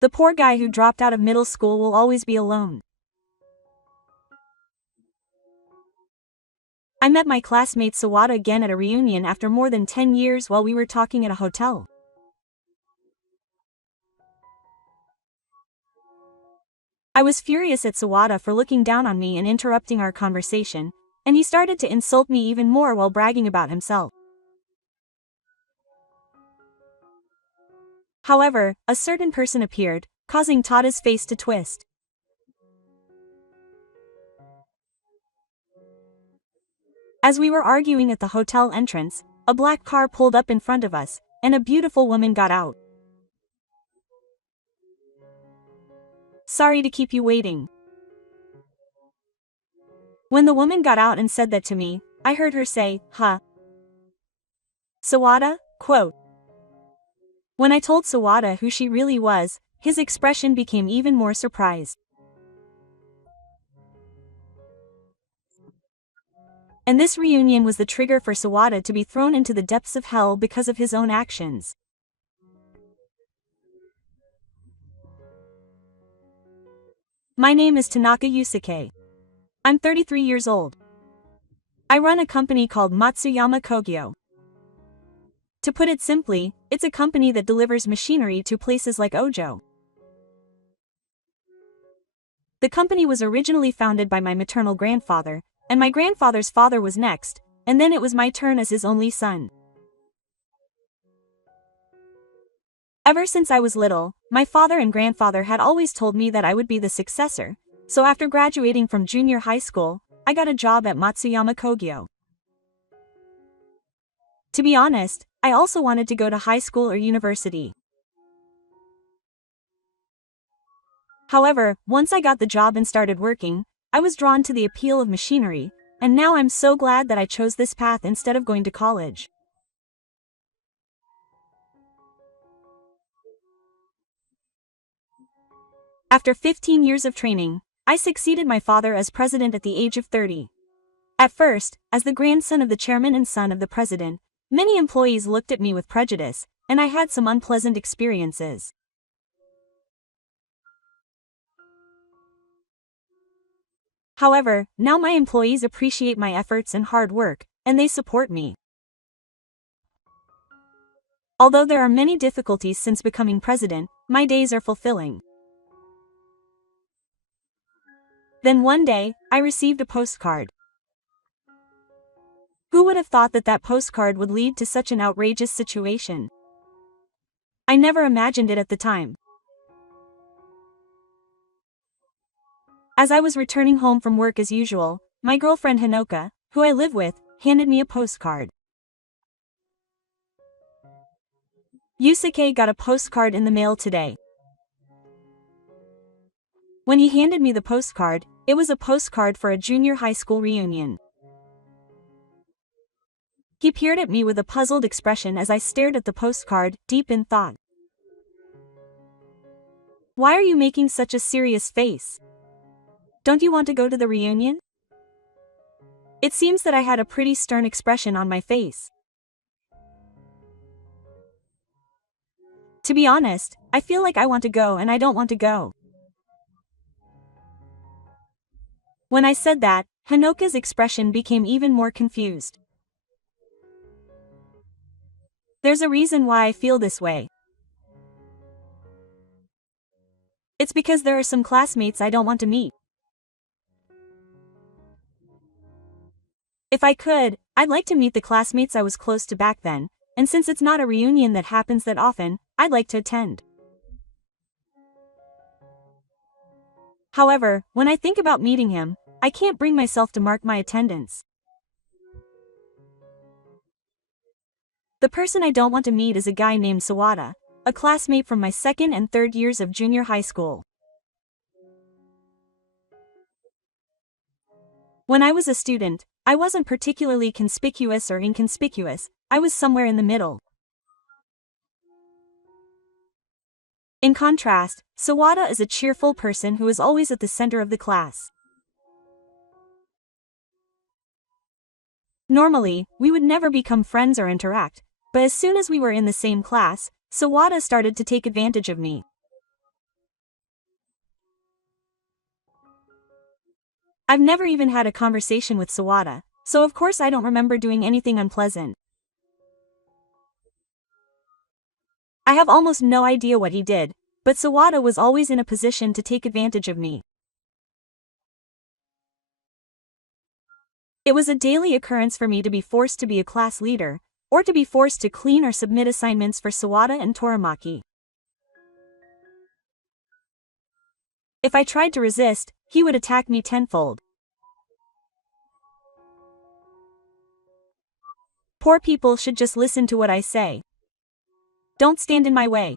The poor guy who dropped out of middle school will always be alone. I met my classmate Sawada again at a reunion after more than 10 years while we were talking at a hotel. I was furious at Sawada for looking down on me and interrupting our conversation, and he started to insult me even more while bragging about himself. However, a certain person appeared, causing Tada's face to twist. As we were arguing at the hotel entrance, a black car pulled up in front of us, and a beautiful woman got out. "Sorry to keep you waiting." When the woman got out and said that to me, I heard her say, "Huh? Sawada?" Quote. When I told Sawada who she really was, his expression became even more surprised. And this reunion was the trigger for Sawada to be thrown into the depths of hell because of his own actions. My name is Tanaka Yusuke. I'm 33 years old. I run a company called Matsuyama Kogyo. To put it simply, it's a company that delivers machinery to places like Ojo. The company was originally founded by my maternal grandfather, and my grandfather's father was next, and then it was my turn as his only son. Ever since I was little, my father and grandfather had always told me that I would be the successor, so after graduating from junior high school, I got a job at Matsuyama Kogyo. To be honest, I also wanted to go to high school or university. However, once I got the job and started working, I was drawn to the appeal of machinery, and now I'm so glad that I chose this path instead of going to college. After 15 years of training, I succeeded my father as president at the age of 30. At first, as the grandson of the chairman and son of the president, many employees looked at me with prejudice, and I had some unpleasant experiences. However, now my employees appreciate my efforts and hard work, and they support me. Although there are many difficulties since becoming president, my days are fulfilling. Then one day, I received a postcard. Who would have thought that that postcard would lead to such an outrageous situation? I never imagined it at the time. As I was returning home from work as usual, my girlfriend Hanoka, who I live with, handed me a postcard. Yusuke got a postcard in the mail today. When he handed me the postcard, it was a postcard for a junior high school reunion. He peered at me with a puzzled expression as I stared at the postcard, deep in thought. "Why are you making such a serious face? Don't you want to go to the reunion?" It seems that I had a pretty stern expression on my face. To be honest, I feel like I want to go and I don't want to go. When I said that, Hanoka's expression became even more confused. There's a reason why I feel this way. It's because there are some classmates I don't want to meet. If I could, I'd like to meet the classmates I was close to back then, and since it's not a reunion that happens that often, I'd like to attend. However, when I think about meeting him, I can't bring myself to mark my attendance. The person I don't want to meet is a guy named Sawada, a classmate from my second and third years of junior high school. When I was a student, I wasn't particularly conspicuous or inconspicuous, I was somewhere in the middle. In contrast, Sawada is a cheerful person who is always at the center of the class. Normally, we would never become friends or interact, but as soon as we were in the same class, Sawada started to take advantage of me. I've never even had a conversation with Sawada, so of course I don't remember doing anything unpleasant. I have almost no idea what he did, but Sawada was always in a position to take advantage of me. It was a daily occurrence for me to be forced to be a class leader, or to be forced to clean or submit assignments for Sawada and Toramaki. If I tried to resist, he would attack me tenfold. Poor people should just listen to what I say. Don't stand in my way.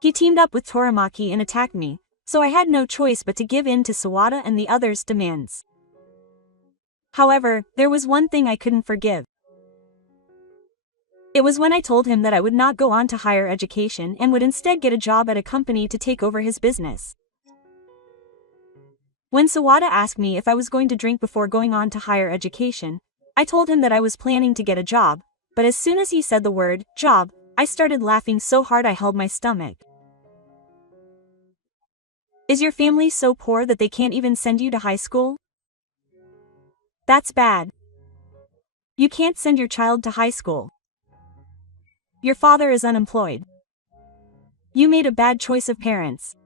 He teamed up with Toramaki and attacked me, so I had no choice but to give in to Sawada and the others' demands. However, there was one thing I couldn't forgive. It was when I told him that I would not go on to higher education and would instead get a job at a company to take over his business. When Sawada asked me if I was going to drink before going on to higher education, I told him that I was planning to get a job, but as soon as he said the word, job, I started laughing so hard I held my stomach. Is your family so poor that they can't even send you to high school? That's bad. You can't send your child to high school. Your father is unemployed. You made a bad choice of parents.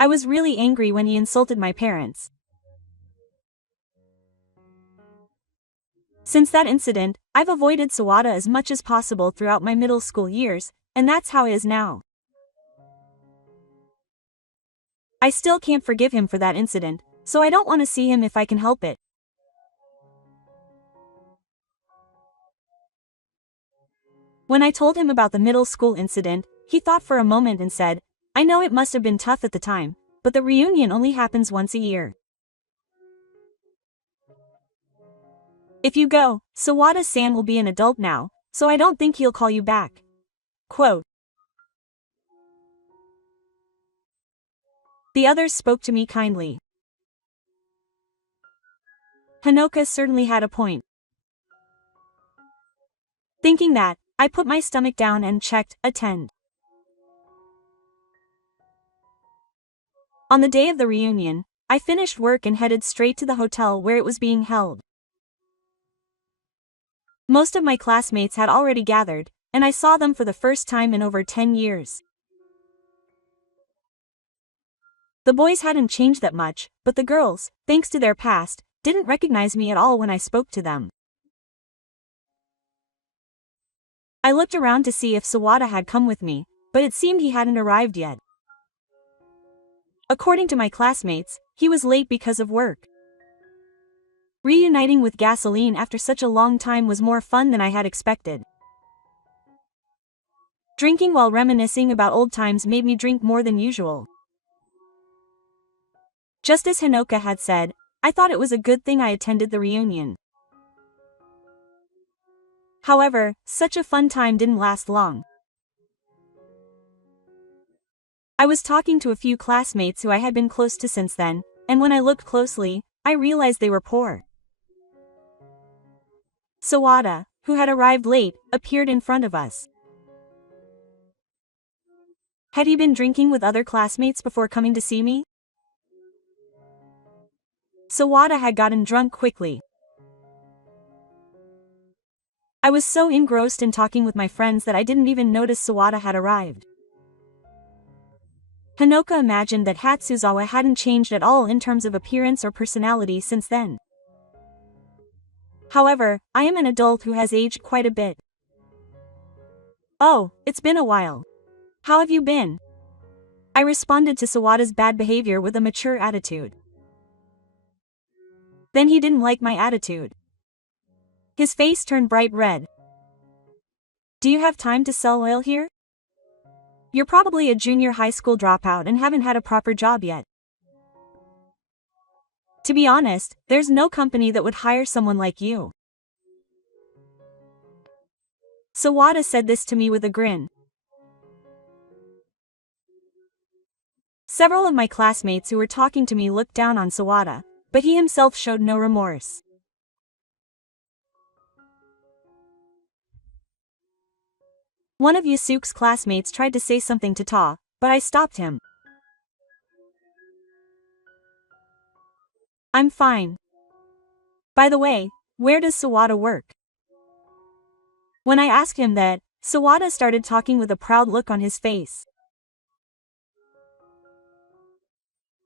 I was really angry when he insulted my parents. Since that incident, I've avoided Sawada as much as possible throughout my middle school years, and that's how it is now. I still can't forgive him for that incident, so I don't want to see him if I can help it. When I told him about the middle school incident, he thought for a moment and said, I know it must have been tough at the time, but the reunion only happens once a year. If you go, Sawada-san will be an adult now, so I don't think he'll call you back. Quote. The others spoke to me kindly. Hanoka certainly had a point. Thinking that, I put my stomach down and checked, attend. On the day of the reunion, I finished work and headed straight to the hotel where it was being held. Most of my classmates had already gathered, and I saw them for the first time in over 10 years. The boys hadn't changed that much, but the girls, thanks to their past, didn't recognize me at all when I spoke to them. I looked around to see if Sawada had come with me, but it seemed he hadn't arrived yet. According to my classmates, he was late because of work. Reuniting with Gasoline after such a long time was more fun than I had expected. Drinking while reminiscing about old times made me drink more than usual. Just as Hanoka had said, I thought it was a good thing I attended the reunion. However, such a fun time didn't last long. I was talking to a few classmates who I had been close to since then, and when I looked closely, I realized they were poor. Sawada, who had arrived late, appeared in front of us. Had he been drinking with other classmates before coming to see me? Sawada had gotten drunk quickly. I was so engrossed in talking with my friends that I didn't even notice Sawada had arrived. Hanoka imagined that Hatsuzawa hadn't changed at all in terms of appearance or personality since then. However, I am an adult who has aged quite a bit. Oh, it's been a while. How have you been? I responded to Sawada's bad behavior with a mature attitude. Then he didn't like my attitude. His face turned bright red. Do you have time to sell oil here? You're probably a junior high school dropout and haven't had a proper job yet. To be honest, there's no company that would hire someone like you. Sawada said this to me with a grin. Several of my classmates who were talking to me looked down on Sawada, but he himself showed no remorse. One of Yusuke's classmates tried to say something to Ta, but I stopped him. I'm fine. By the way, where does Sawada work? When I asked him that, Sawada started talking with a proud look on his face.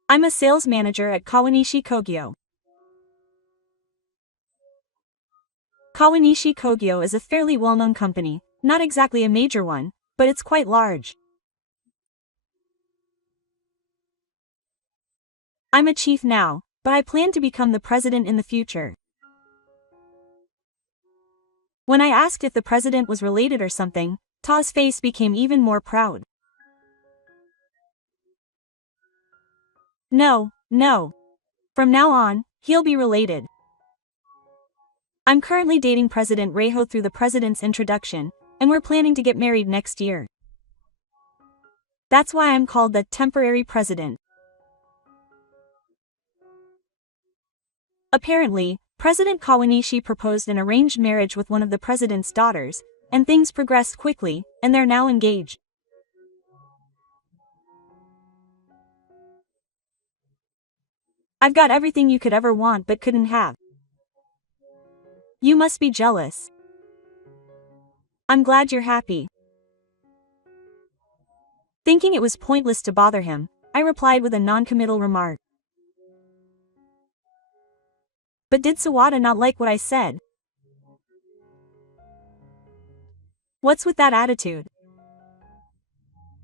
I'm a sales manager at Kawanishi Kogyo. Kawanishi Kogyo is a fairly well-known company, not exactly a major one, but it's quite large. I'm a chief now, but I plan to become the president in the future. When I asked if the president was related or something, Ta's face became even more proud. No. From now on, he'll be related. I'm currently dating President Reiho through the president's introduction, and we're planning to get married next year. That's why I'm called the temporary president. Apparently, President Kawanishi proposed an arranged marriage with one of the president's daughters, and things progressed quickly, and they're now engaged. I've got everything you could ever want but couldn't have. You must be jealous. I'm glad you're happy. Thinking it was pointless to bother him, I replied with a non-committal remark. But did Sawada not like what I said? What's with that attitude?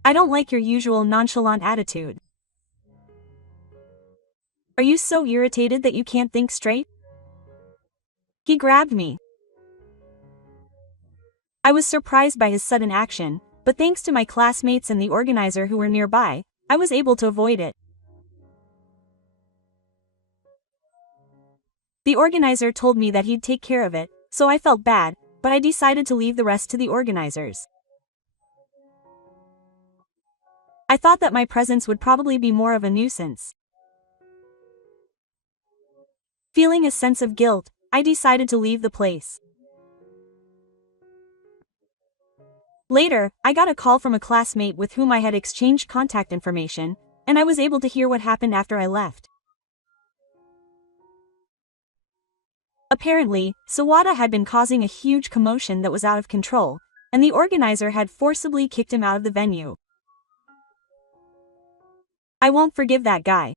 I don't like your usual nonchalant attitude. Are you so irritated that you can't think straight? He grabbed me. I was surprised by his sudden action, but thanks to my classmates and the organizer who were nearby, I was able to avoid it. The organizer told me that he'd take care of it, so I felt bad, but I decided to leave the rest to the organizers. I thought that my presence would probably be more of a nuisance. Feeling a sense of guilt, I decided to leave the place. Later, I got a call from a classmate with whom I had exchanged contact information, and I was able to hear what happened after I left. Apparently, Sawada had been causing a huge commotion that was out of control, and the organizer had forcibly kicked him out of the venue. I won't forgive that guy.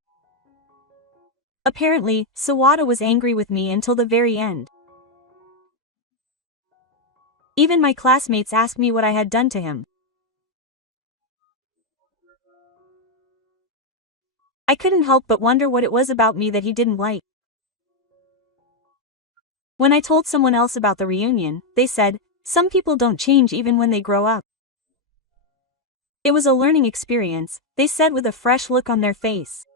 Apparently, Sawada was angry with me until the very end. Even my classmates asked me what I had done to him. I couldn't help but wonder what it was about me that he didn't like. When I told someone else about the reunion, they said, some people don't change even when they grow up. It was a learning experience, they said with a fresh look on their face.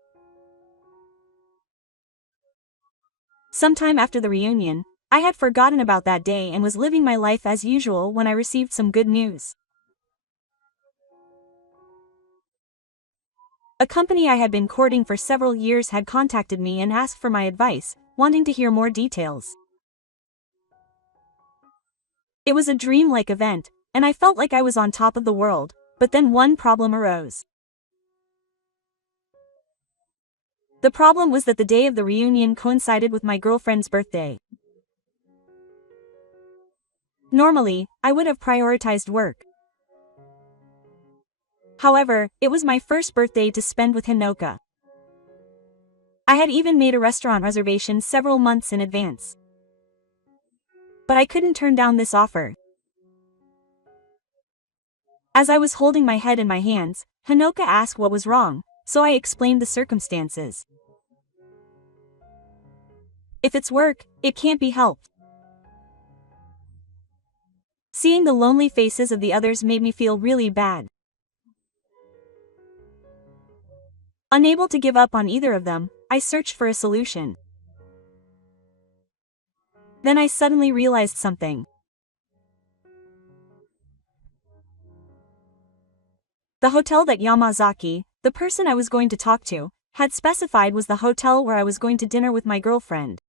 Sometime after the reunion, I had forgotten about that day and was living my life as usual when I received some good news. A company I had been courting for several years had contacted me and asked for my advice, wanting to hear more details. It was a dream-like event, and I felt like I was on top of the world, but then one problem arose. The problem was that the day of the reunion coincided with my girlfriend's birthday. Normally, I would have prioritized work. However, it was my first birthday to spend with Hinoka. I had even made a restaurant reservation several months in advance. But I couldn't turn down this offer. As I was holding my head in my hands, Hinoka asked what was wrong, so I explained the circumstances. If it's work, it can't be helped. Seeing the lonely faces of the others made me feel really bad. Unable to give up on either of them, I searched for a solution. Then I suddenly realized something. The hotel that Yamazaki, the person I was going to talk to, had specified was the hotel where I was going to dinner with my girlfriend.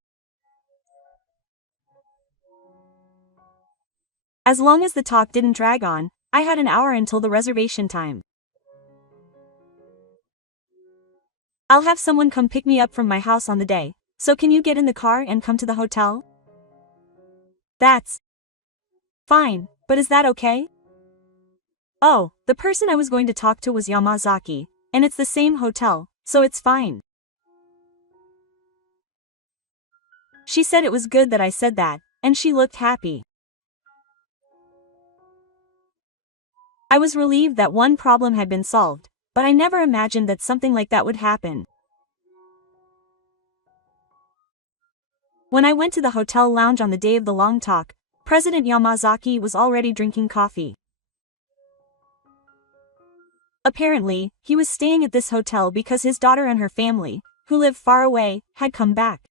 As long as the talk didn't drag on, I had an hour until the reservation time. I'll have someone come pick me up from my house on the day, so can you get in the car and come to the hotel? That's fine, but is that okay? Oh, the person I was going to talk to was Yamazaki, and it's the same hotel, so it's fine. She said it was good that I said that, and she looked happy. I was relieved that one problem had been solved, but I never imagined that something like that would happen. When I went to the hotel lounge on the day of the long talk, President Yamazaki was already drinking coffee. Apparently, he was staying at this hotel because his daughter and her family, who live far away, had come back.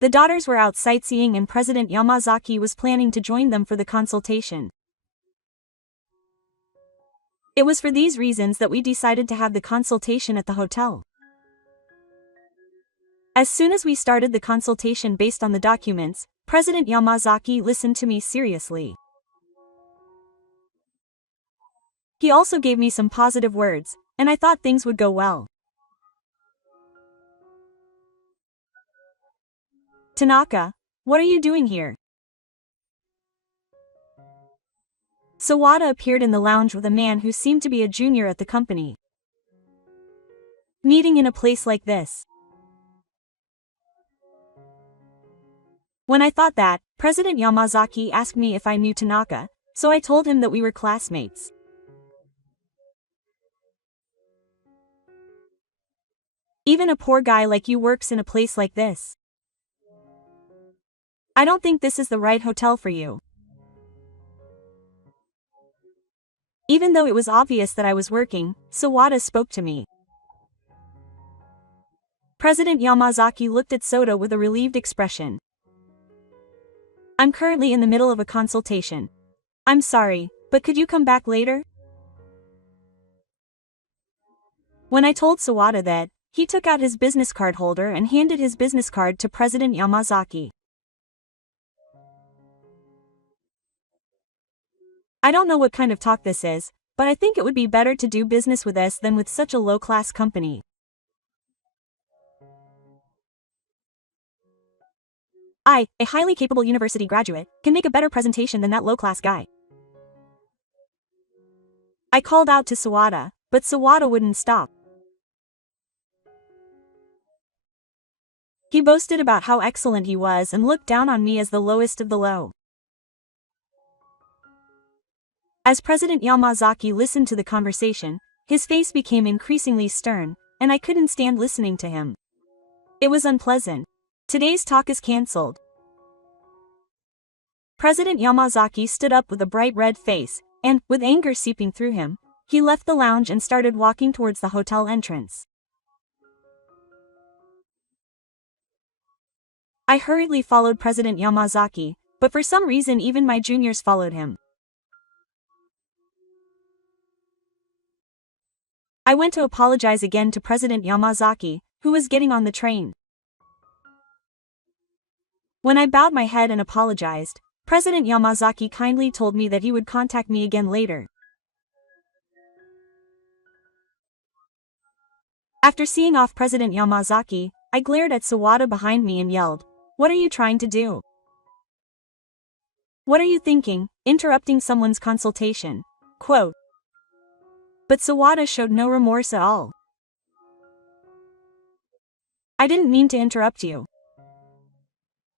The daughters were out sightseeing and President Yamazaki was planning to join them for the consultation. It was for these reasons that we decided to have the consultation at the hotel. As soon as we started the consultation based on the documents, President Yamazaki listened to me seriously. He also gave me some positive words, and I thought things would go well. Tanaka, what are you doing here? Sawada appeared in the lounge with a man who seemed to be a junior at the company. Meeting in a place like this. When I thought that, President Yamazaki asked me if I knew Tanaka, so I told him that we were classmates. Even a poor guy like you works in a place like this. I don't think this is the right hotel for you. Even though it was obvious that I was working, Sawada spoke to me. President Yamazaki looked at Soda with a relieved expression. I'm currently in the middle of a consultation. I'm sorry, but could you come back later? When I told Sawada that, he took out his business card holder and handed his business card to President Yamazaki. I don't know what kind of talk this is, but I think it would be better to do business with us than with such a low-class company. I, a highly capable university graduate, can make a better presentation than that low-class guy. I called out to Sawada, but Sawada wouldn't stop. He boasted about how excellent he was and looked down on me as the lowest of the low. As President Yamazaki listened to the conversation, his face became increasingly stern, and I couldn't stand listening to him. It was unpleasant. Today's talk is cancelled. President Yamazaki stood up with a bright red face, and, with anger seeping through him, he left the lounge and started walking towards the hotel entrance. I hurriedly followed President Yamazaki, but for some reason even my juniors followed him. I went to apologize again to President Yamazaki, who was getting on the train. When I bowed my head and apologized, President Yamazaki kindly told me that he would contact me again later. After seeing off President Yamazaki, I glared at Sawada behind me and yelled, "What are you trying to do? What are you thinking, interrupting someone's consultation?" Quote. But Sawada showed no remorse at all. I didn't mean to interrupt you.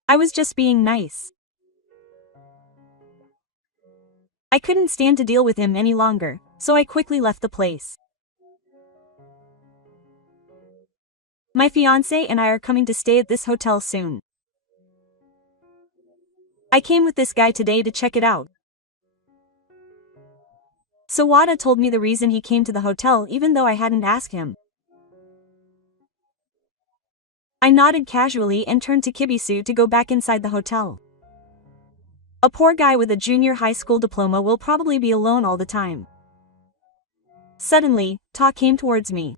I was just being nice. I couldn't stand to deal with him any longer, so I quickly left the place. My fiancé and I are coming to stay at this hotel soon. I came with this guy today to check it out. Sawada told me the reason he came to the hotel even though I hadn't asked him. I nodded casually and turned to Kibisu to go back inside the hotel. A poor guy with a junior high school diploma will probably be alone all the time. Suddenly, Ta came towards me.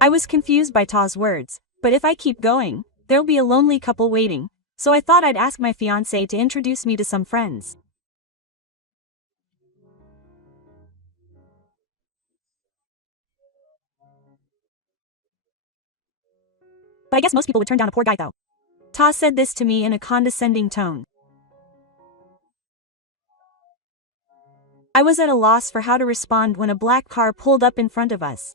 I was confused by Ta's words, but if I keep going, there'll be a lonely couple waiting, so I thought I'd ask my fiancé to introduce me to some friends. But I guess most people would turn down a poor guy though. Ta said this to me in a condescending tone. I was at a loss for how to respond when a black car pulled up in front of us.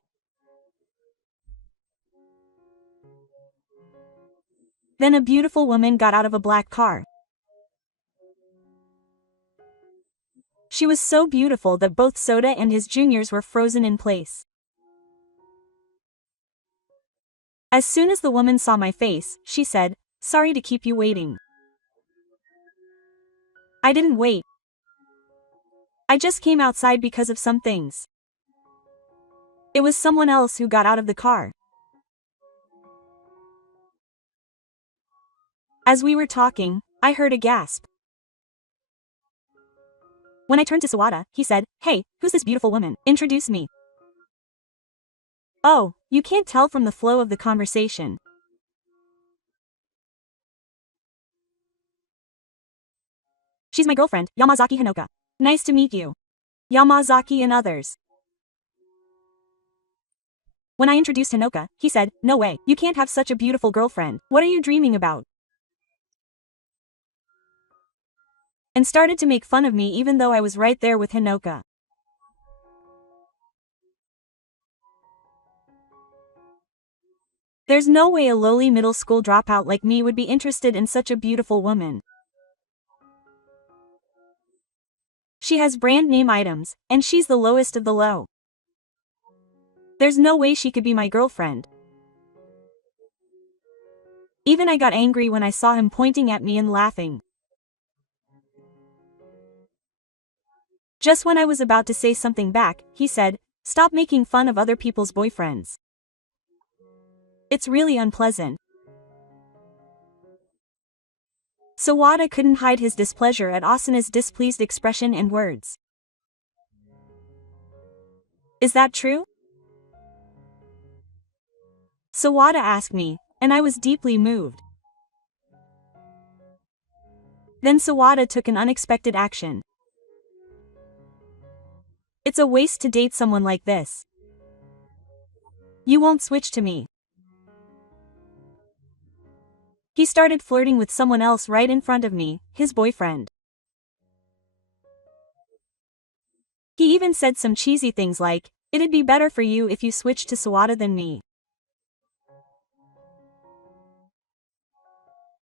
Then a beautiful woman got out of a black car. She was so beautiful that both Soda and his juniors were frozen in place. As soon as the woman saw my face, she said, "Sorry to keep you waiting." I didn't wait. I just came outside because of some things. It was someone else who got out of the car. As we were talking, I heard a gasp. When I turned to Sawada, he said, "Hey, who's this beautiful woman? Introduce me." Oh, you can't tell from the flow of the conversation. She's my girlfriend, Yamazaki Hinoka. Nice to meet you. Yamazaki and others. When I introduced Hinoka, he said, "No way, you can't have such a beautiful girlfriend. What are you dreaming about?" And started to make fun of me even though I was right there with Hinoka. There's no way a lowly middle school dropout like me would be interested in such a beautiful woman. She has brand name items, and she's the lowest of the low. There's no way she could be my girlfriend. Even I got angry when I saw him pointing at me and laughing. Just when I was about to say something back, he said, "Stop making fun of other people's boyfriends. It's really unpleasant." Sawada couldn't hide his displeasure at Asana's displeased expression and words. "Is that true?" Sawada asked me, and I was deeply moved. Then Sawada took an unexpected action. "It's a waste to date someone like this. You won't switch to me." He started flirting with someone else right in front of me, his boyfriend. He even said some cheesy things like, "It'd be better for you if you switched to Sawada than me."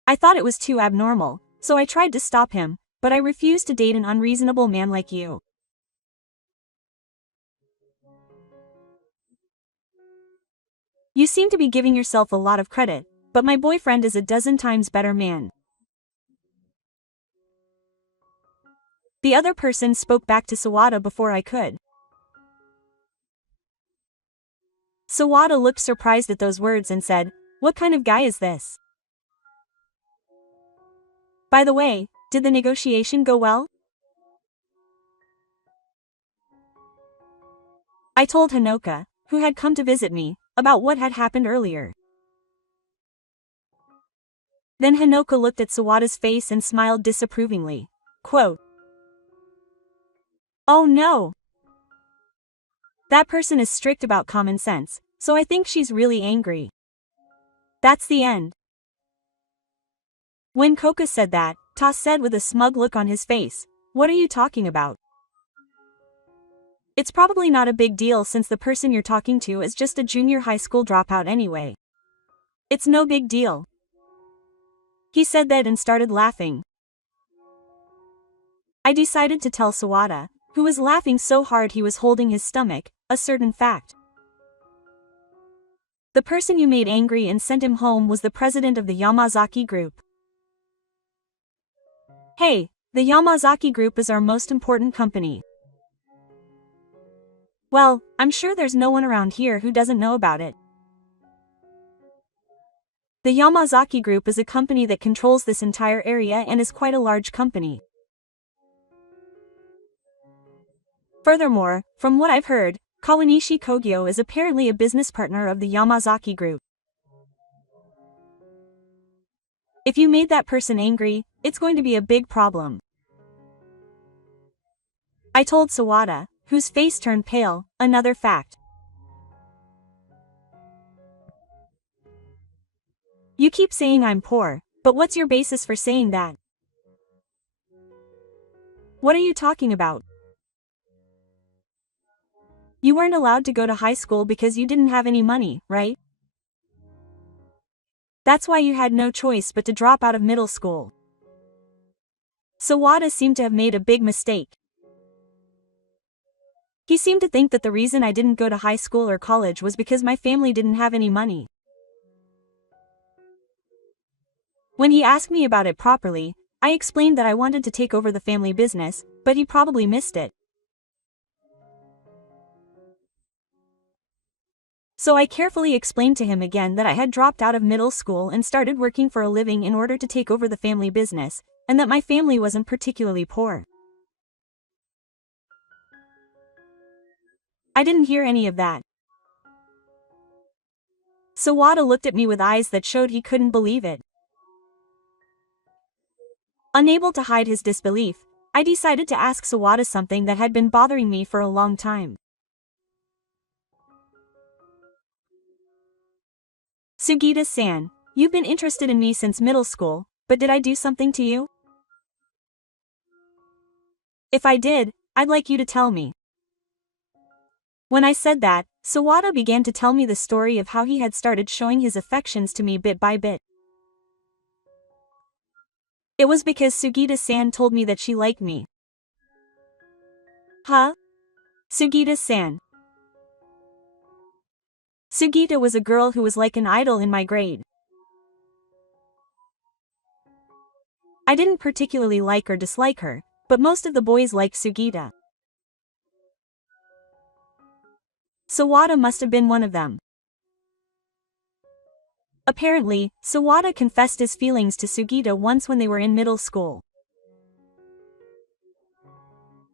I thought it was too abnormal, so I tried to stop him, but I refused to date an unreasonable man like you. You seem to be giving yourself a lot of credit, but my boyfriend is a dozen times better man. The other person spoke back to Sawada before I could. Sawada looked surprised at those words and said, "What kind of guy is this?" By the way, did the negotiation go well? I told Hinoka, who had come to visit me, about what had happened earlier. Then Hinoka looked at Sawada's face and smiled disapprovingly. Quote, "Oh no! That person is strict about common sense, so I think she's really angry." That's the end. When Koka said that, Ta said with a smug look on his face, "What are you talking about? It's probably not a big deal since the person you're talking to is just a junior high school dropout anyway. It's no big deal." He said that and started laughing. I decided to tell Sawada, who was laughing so hard he was holding his stomach, a certain fact. The person you made angry and sent him home was the president of the Yamazaki Group. Hey, the Yamazaki Group is our most important company. Well, I'm sure there's no one around here who doesn't know about it. The Yamazaki Group is a company that controls this entire area and is quite a large company. Furthermore, from what I've heard, Kawanishi Kogyo is apparently a business partner of the Yamazaki Group. If you made that person angry, it's going to be a big problem. I told Sawada, whose face turned pale, another fact. You keep saying I'm poor, but what's your basis for saying that? What are you talking about? You weren't allowed to go to high school because you didn't have any money, right? That's why you had no choice but to drop out of middle school. Sawada seemed to have made a big mistake. He seemed to think that the reason I didn't go to high school or college was because my family didn't have any money. When he asked me about it properly, I explained that I wanted to take over the family business, but he probably missed it. So I carefully explained to him again that I had dropped out of middle school and started working for a living in order to take over the family business, and that my family wasn't particularly poor. I didn't hear any of that. Sawada looked at me with eyes that showed he couldn't believe it. Unable to hide his disbelief, I decided to ask Sawada something that had been bothering me for a long time. Sugita-san, you've been interested in me since middle school, but did I do something to you? If I did, I'd like you to tell me. When I said that, Sawada began to tell me the story of how he had started showing his affections to me bit by bit. It was because Sugita-san told me that she liked me. Huh? Sugita-san. Sugita was a girl who was like an idol in my grade. I didn't particularly like or dislike her, but most of the boys liked Sugita. Sawada must have been one of them. Apparently, Sawada confessed his feelings to Sugita once when they were in middle school.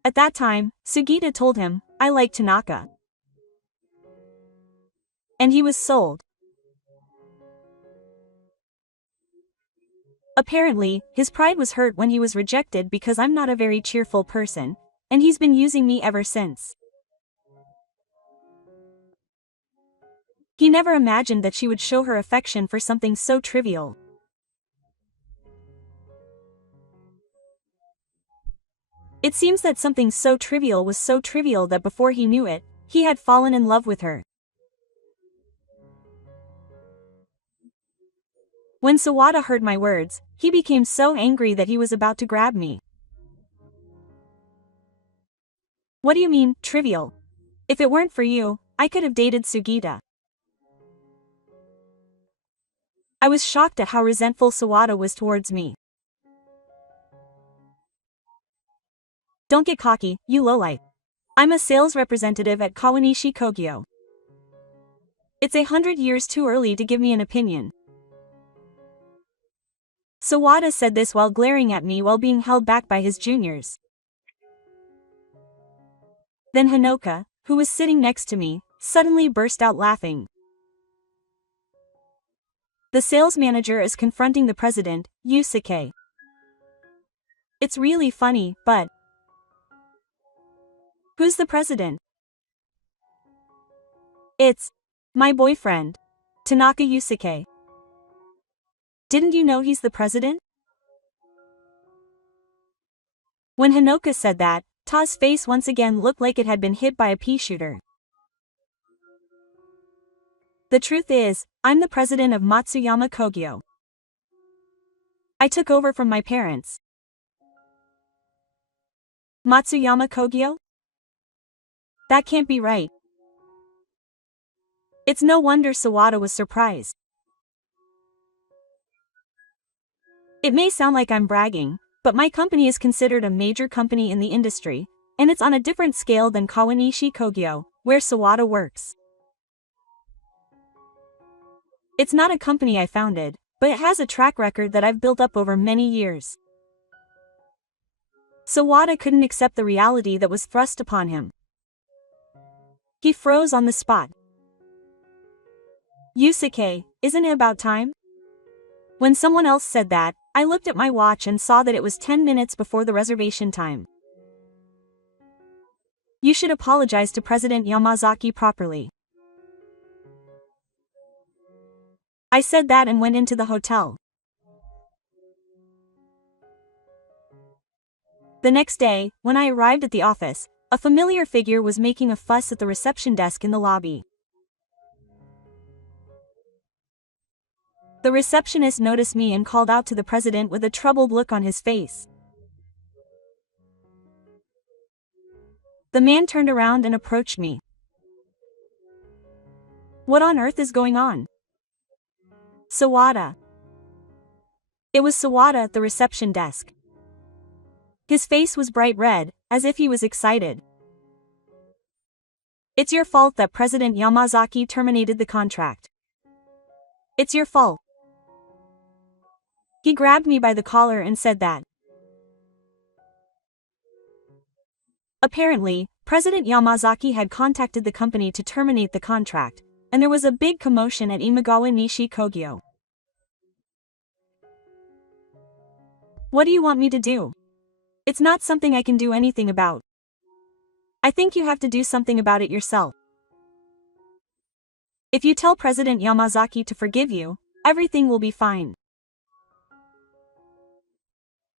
At that time, Sugita told him, "I like Tanaka." And he was sold. Apparently, his pride was hurt when he was rejected because I'm not a very cheerful person, and he's been using me ever since. He never imagined that she would show her affection for something so trivial. It seems that something so trivial was so trivial that before he knew it, he had fallen in love with her. When Sawada heard my words, he became so angry that he was about to grab me. What do you mean, trivial? If it weren't for you, I could have dated Sugita. I was shocked at how resentful Sawada was towards me. Don't get cocky, you lowlife. I'm a sales representative at Kawanishi Kogyo. It's 100 years too early to give me an opinion. Sawada said this while glaring at me while being held back by his juniors. Then Hanoka, who was sitting next to me, suddenly burst out laughing. The sales manager is confronting the president, Yusuke. It's really funny, but... Who's the president? It's... my boyfriend. Tanaka Yusuke. Didn't you know he's the president? When Hanoka said that, Ta's face once again looked like it had been hit by a pea shooter. The truth is, I'm the president of Matsuyama Kogyo. I took over from my parents. Matsuyama Kogyo? That can't be right. It's no wonder Sawada was surprised. It may sound like I'm bragging, but my company is considered a major company in the industry, and it's on a different scale than Kawanishi Kogyo, where Sawada works. It's not a company I founded, but it has a track record that I've built up over many years. Sawada couldn't accept the reality that was thrust upon him. He froze on the spot. Yusuke, isn't it about time? When someone else said that, I looked at my watch and saw that it was 10 minutes before the reservation time. You should apologize to President Yamazaki properly. I said that and went into the hotel. The next day, when I arrived at the office, a familiar figure was making a fuss at the reception desk in the lobby. The receptionist noticed me and called out to the president with a troubled look on his face. The man turned around and approached me. What on earth is going on? Sawada. It was Sawada at the reception desk. His face was bright red, as if he was excited. It's your fault that President Yamazaki terminated the contract. It's your fault. He grabbed me by the collar and said that. Apparently, President Yamazaki had contacted the company to terminate the contract, and there was a big commotion at Imagawa Nishi Kogyo. What do you want me to do? It's not something I can do anything about. I think you have to do something about it yourself. If you tell President Yamazaki to forgive you, everything will be fine.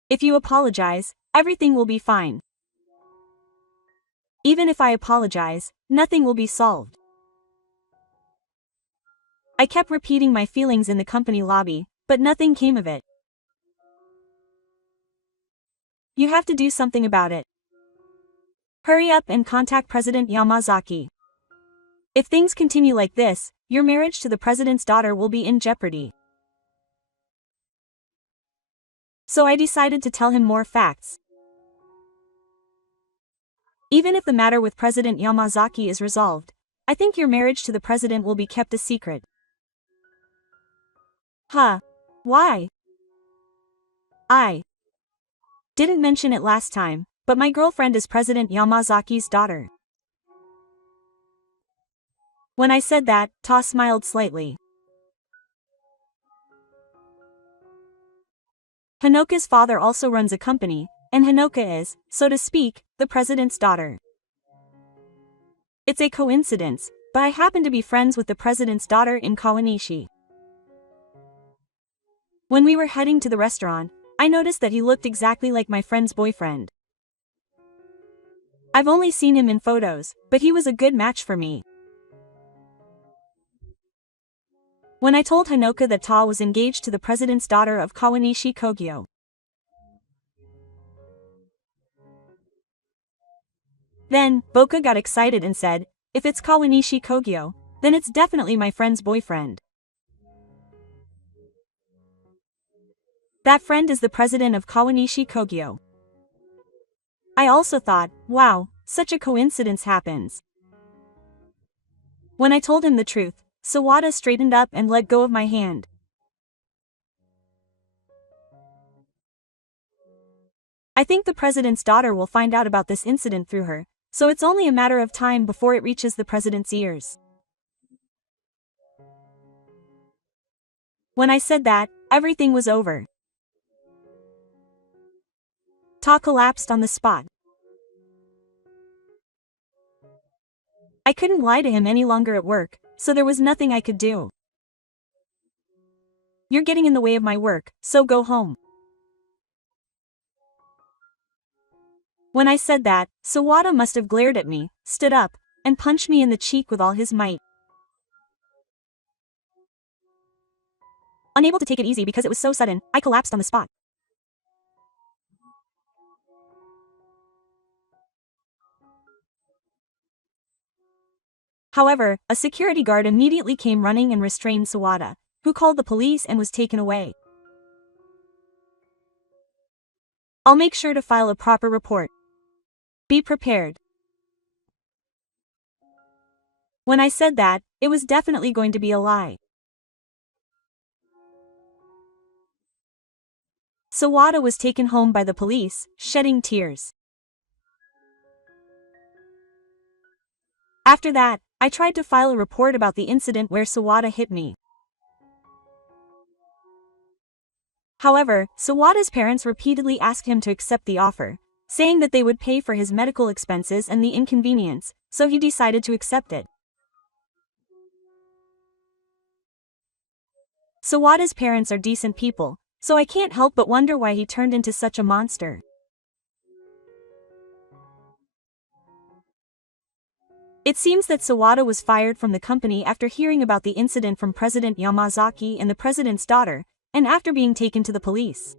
If you apologize, everything will be fine. Even if I apologize, nothing will be solved. I kept repeating my feelings in the company lobby, but nothing came of it. You have to do something about it. Hurry up and contact President Yamazaki. If things continue like this, your marriage to the president's daughter will be in jeopardy. So I decided to tell him more facts. Even if the matter with President Yamazaki is resolved, I think your marriage to the president will be kept a secret. Huh? Why? I didn't mention it last time, but my girlfriend is President Yamazaki's daughter. When I said that, Ta smiled slightly. Hanoka's father also runs a company, and Hanoka is, so to speak, the president's daughter. It's a coincidence, but I happen to be friends with the president's daughter in Kawanishi. When we were heading to the restaurant, I noticed that he looked exactly like my friend's boyfriend. I've only seen him in photos, but he was a good match for me. When I told Hanoka that Ta was engaged to the president's daughter of Kawanishi Kogyo, then Boka got excited and said, if it's Kawanishi Kogyo, then it's definitely my friend's boyfriend. That friend is the president of Kawanishi Kogyo. I also thought, wow, such a coincidence happens. When I told him the truth, Sawada straightened up and let go of my hand. I think the president's daughter will find out about this incident through her, so it's only a matter of time before it reaches the president's ears. When I said that, everything was over. Ta collapsed on the spot. I couldn't lie to him any longer at work, so there was nothing I could do. You're getting in the way of my work, so go home. When I said that, Sawada must have glared at me, stood up, and punched me in the cheek with all his might. Unable to take it easy because it was so sudden, I collapsed on the spot. However, a security guard immediately came running and restrained Sawada, who called the police and was taken away. I'll make sure to file a proper report. Be prepared. When I said that, it was definitely going to be a lie. Sawada was taken home by the police, shedding tears. After that, I tried to file a report about the incident where Sawada hit me. However, Sawada's parents repeatedly asked him to accept the offer, saying that they would pay for his medical expenses and the inconvenience, so he decided to accept it. Sawada's parents are decent people, so I can't help but wonder why he turned into such a monster. It seems that Sawada was fired from the company after hearing about the incident from President Yamazaki and the president's daughter, and after being taken to the police.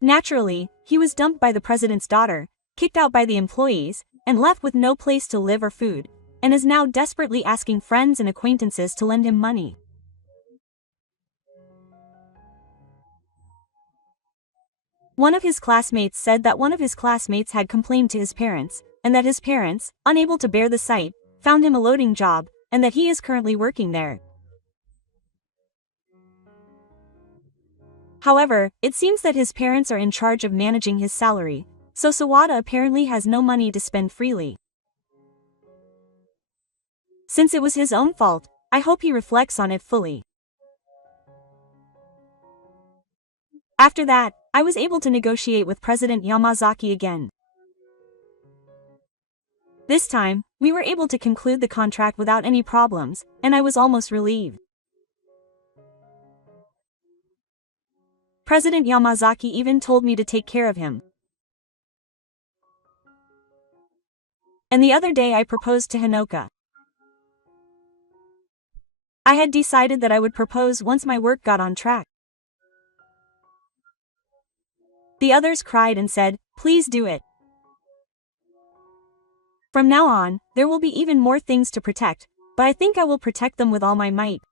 Naturally, he was dumped by the president's daughter, kicked out by the employees, and left with no place to live or food, and is now desperately asking friends and acquaintances to lend him money. One of his classmates said that one of his classmates had complained to his parents, and that his parents, unable to bear the sight, found him a loading job, and that he is currently working there. However, it seems that his parents are in charge of managing his salary, so Sawada apparently has no money to spend freely. Since it was his own fault, I hope he reflects on it fully. After that, I was able to negotiate with President Yamazaki again. This time, we were able to conclude the contract without any problems, and I was almost relieved. President Yamazaki even told me to take care of him. And the other day I proposed to Hinoka. I had decided that I would propose once my work got on track. The others cried and said, "Please do it." From now on, there will be even more things to protect, but I think I will protect them with all my might.